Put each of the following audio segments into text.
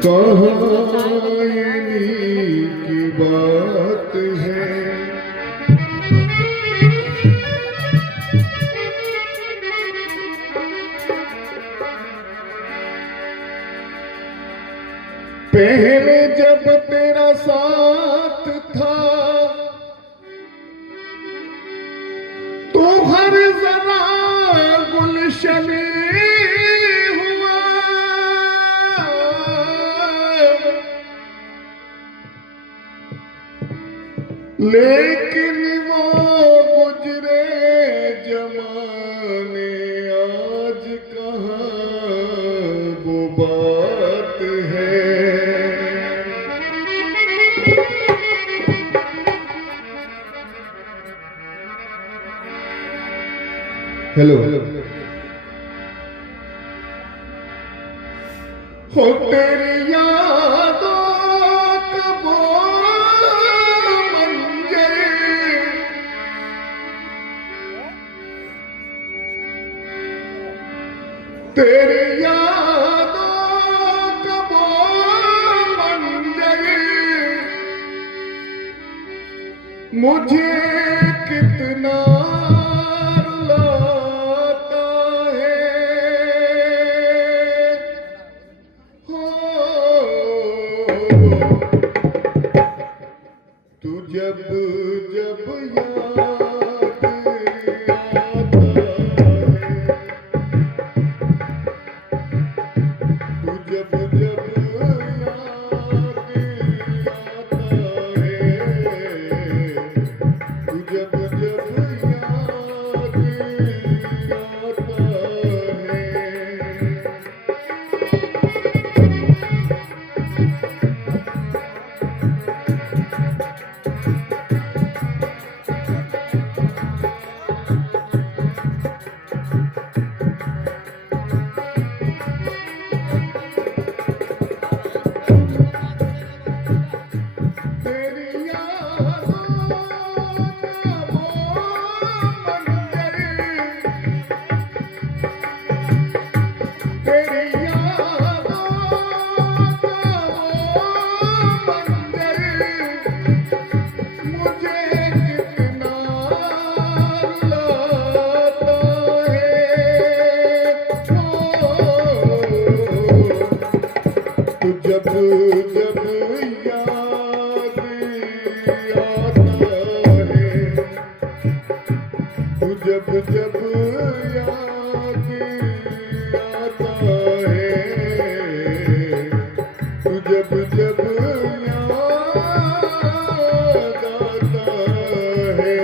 कहानी की बात है। पहले जब तेरा साथ था तो हर जरा गुलशने हुआ, लेकिन वो गुजरे जमाने आज कहाँ वो बात है। हेलो हो तेरी यादों का वो मंजर, तेरी यादों का वो मंजर मुझे कितना जब जब याद आता है, तू जब जब याद आता है, तू जब जब याद आता है। जब जब याद आता है, तू जब जब याद आता है, तू जब जब याद आता है।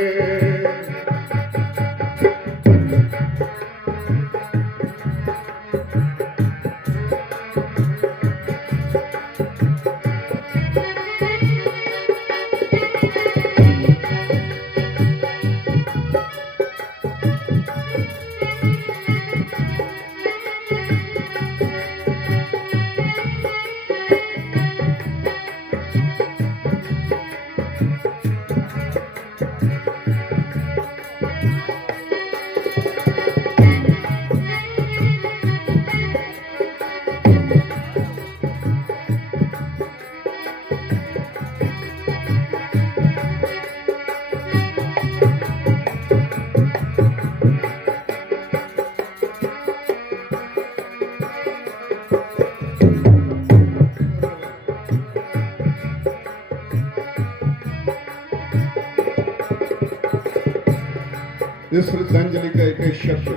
इस श्रद्धांजलि का एक शब्द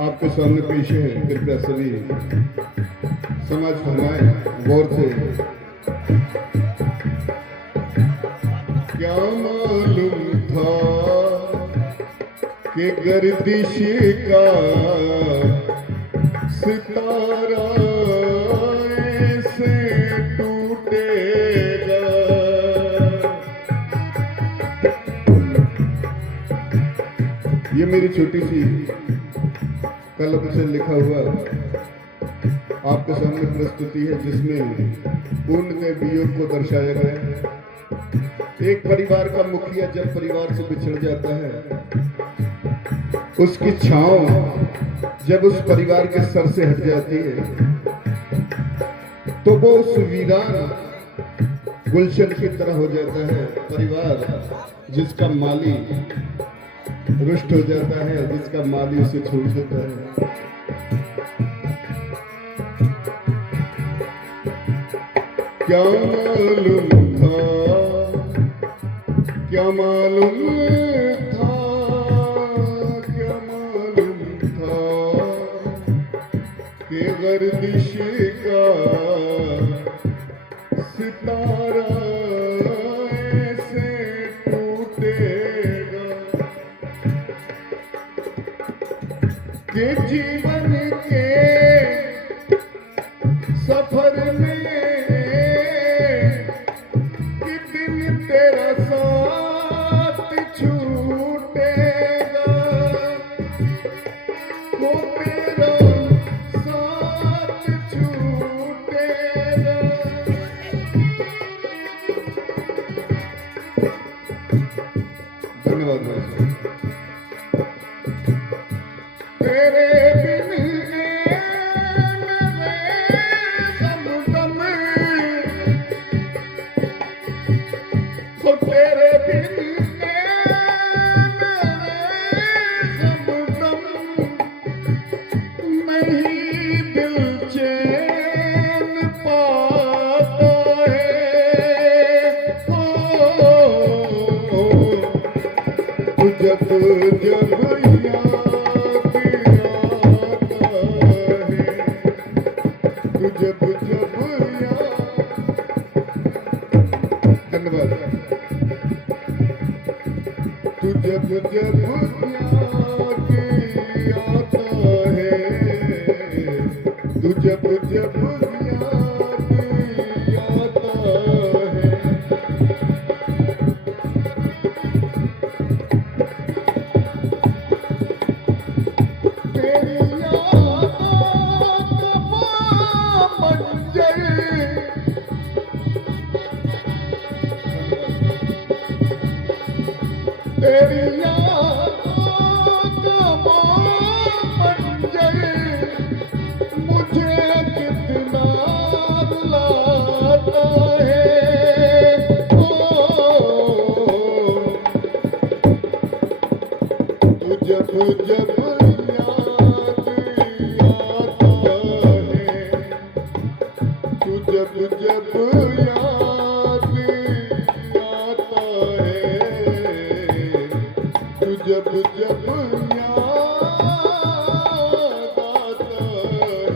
आपके सामने पेश है। कृपया सभी समाज फरमाएं गौर से। क्या मालूम था कि गर्दिश का सितारा ऐसे टूटेगा। ये मेरी छोटी सी कलम से लिखा हुआ आपके सामने प्रस्तुति है, जिसमें उनके वियोग को दर्शाया गया है। एक परिवार का मुखिया जब परिवार से बिछड़ जाता है, उसकी छांव जब उस परिवार के सर से हट जाती है, तो वो उस वीरान गुलशन की तरह हो जाता है परिवार, जिसका माली रुष्ट हो जाता है, जिसका माली उसे छोड़ देता है। क्या मालूम था, क्या मालूम था, क्या मालूम था कि गर्दिश का सितारा ऐसे टूटेगा कि जीवन के सफर में तेरा साथ छूटेगा, वो तेरा साथ छूटेगा। धन्यवाद भाई। तेरे बिन तेरे बिन नहीं दिल चैन पाता है। जब जब याद आता है, जब जब याद। धन्यवाद। तू जब जब याद आता है, तू जब जब याद आता है, तेरी यादों का मंजर, तेरी यादों का मंजर मुझे कितना रुलाता है। तू जब जब याद आता है, तू जब जब याद आता है, तू जब जब याद आता है।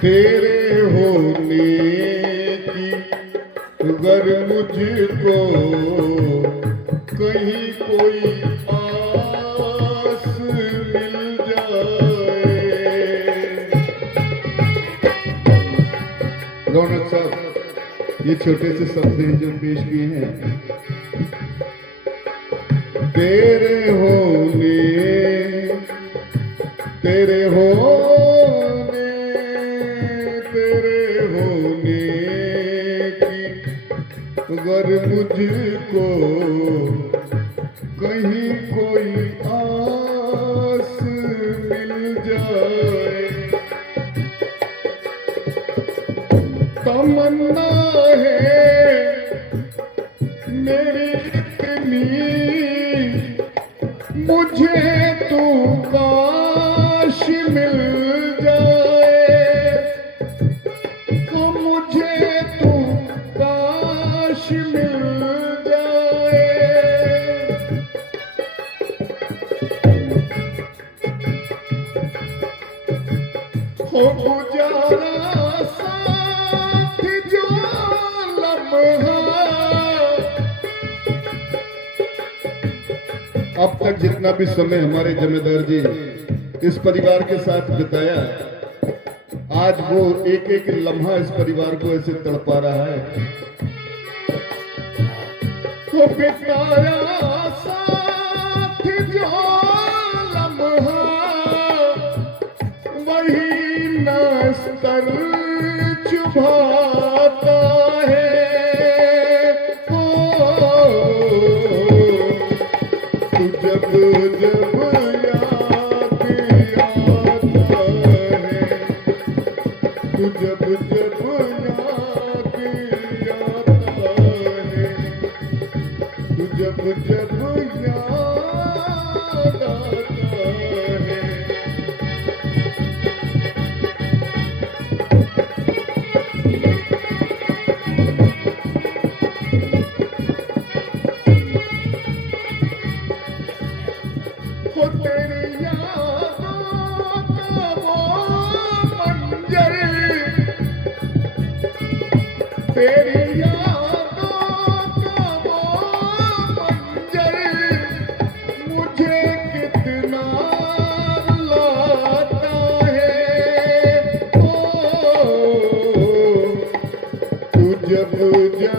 तेरे होने की अगर मुझको कहीं कोई आस मिल जाए। रौनक साहब, ये छोटे से शब्द हैं जो पेश किए हैं। तेरे होने, तेरे होने, तेरे होने की अगर मुझको कहीं कोई आस मिल जाए। तमन्ना है मेरी इतनी, मुझे तू काश मिल जाए, तो मुझे तू काश मिल जाए। अब तक जितना भी समय हमारे जमींदार जी इस परिवार के साथ बिताया, आज वो एक एक लम्हा इस परिवार को ऐसे तड़पा रहा है। वो बिताया साथ जो लम्हा वही नस्तर चुभाता है। जब जब याद आता है, तू जब जब याद आता है, तू जब जब याद आता है। तेरी यादों का वो मंजर, तेरी यादों का वो मंजर मुझे कितना रुलाता है। ओ तू जब जब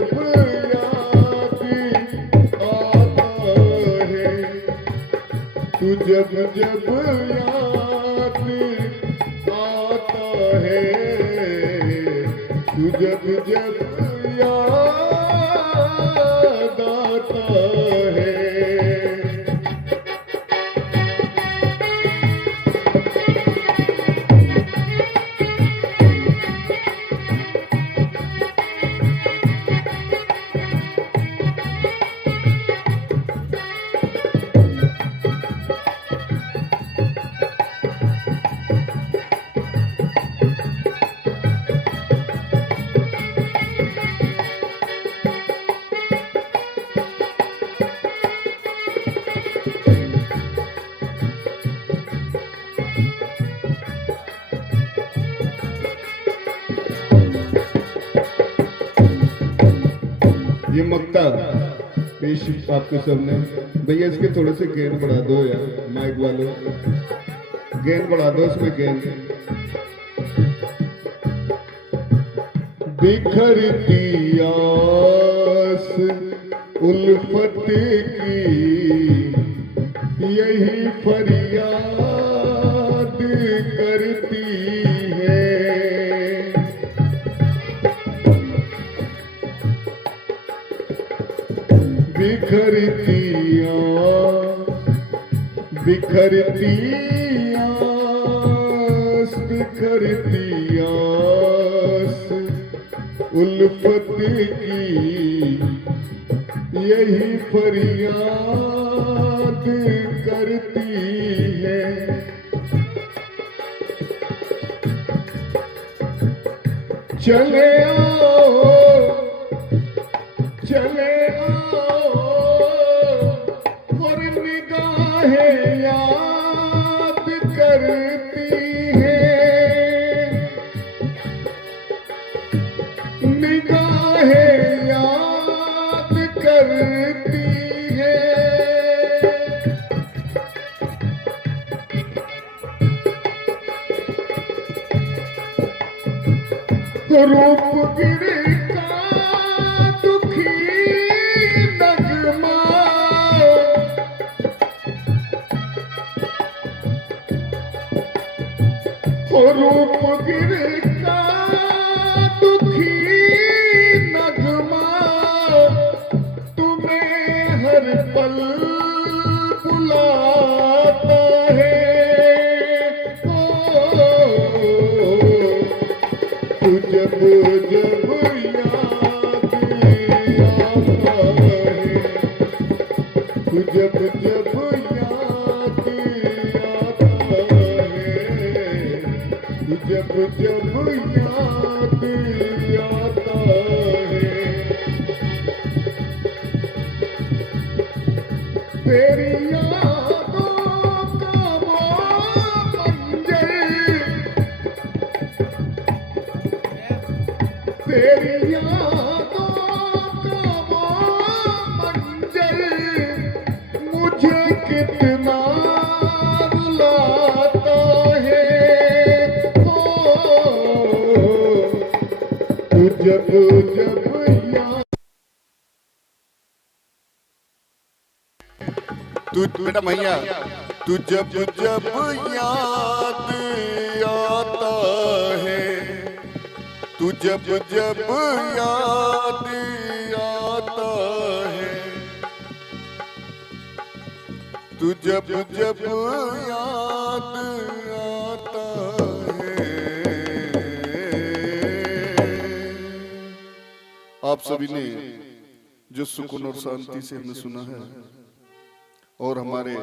तू जब जब याद आता है, तू जब जब याद आता है। ये मक्ता पेश आपके सामने। भैया इसके थोड़े से गेन बढ़ा दो यार, माइक वालों गेन बढ़ा दो इसमें गेन। बिखरती आस उल्फत की यही फरियाद करती है। बिखरती आस उल्फत की यही फरियाद करती है। चले आओ चले आओ और निगाहें याद करती है, निगाहें याद करती है। रूप गिर का दुखी नगमा, रूप गिर का दुखी नगमा तुम्हें हर पल बुलाता है। तू जब जब याद आता है, तू जब जब याद आता है, तू जब जब याद आता है। तेरी यादों का वो मंजर, तेरी यादों का वो मंजर मुझे जब जब याद, तू बेटा भैया, तू जब जब याद आता है, तू जब जब याद आता है, तू जब जब याद आता है। आप सभी ने जो सुकून और शांति से हमने सुना है और हमारे